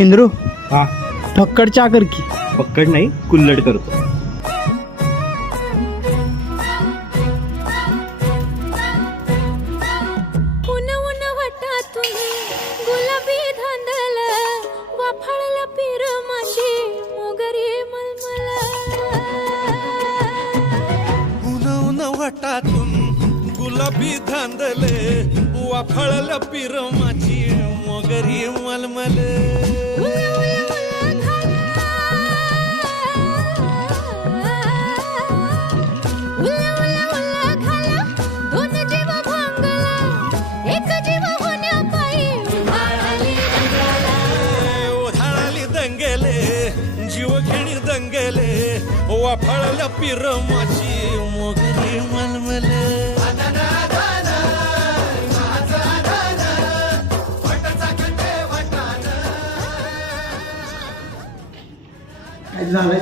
इंद्रू हा. फक्कड चा कर की. पक्कड नाही कुल्लड करतो. उन उन वाटातून गुलाबी धांदल वाफाळला पिर माझी मोगरी मलमल. उन उन वाटातून गुलाबी धांदले वाफळल पिर माझी मोगरी मलमल. ओढाळली दंगेले जीव घेणी दंगेले वाफळल पिरमाची मोगरी मलमले. झालं